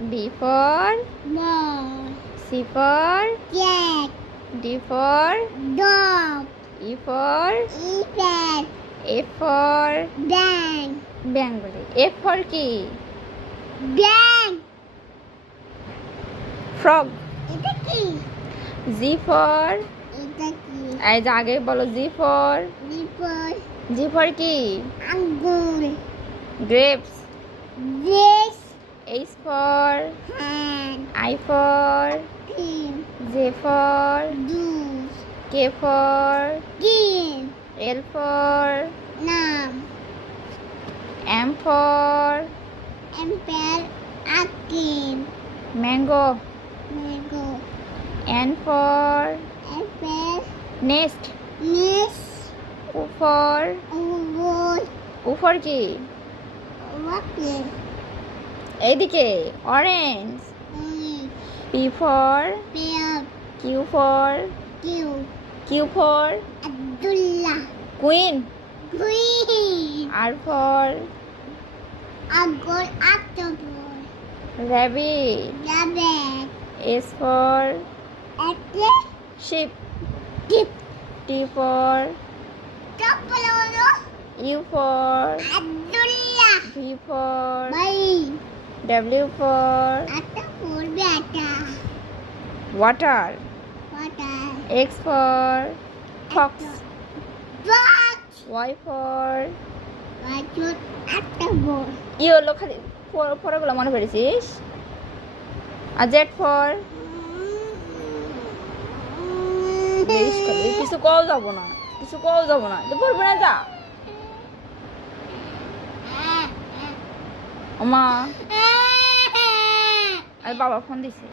D for ball, C for cat, D for dog, E for elephant, F for bank, ব্যাং বলে F for কি bank. Frog এটা কি? G for এটা কি? এই যে আগে বলো G for বিপদ, G for কি আঙ্গুর, grapes this, H for hand, I for cream, J for juice, K for game, L for নাম, M for empire, akin, mango mango, N for apple, nest miss, U for ungul, U for কি wapi, এইদিকে orange P for pear, Q for kill, Q for Abdullah, queen green, R for agol, octopus, rabbit rabbit, S for apple, sheep tip, T for topololo, U for Abdullah, V for bhai, W for atta for beta, water water, X for fox dog, Y for wajud, atta ball, yellow খালি পরেগুলো মনে পেরেছিস আর Z for বেশ করে কিছু কও যাব না তো পড়বে না যা মা আর বাবা ফোন দিছে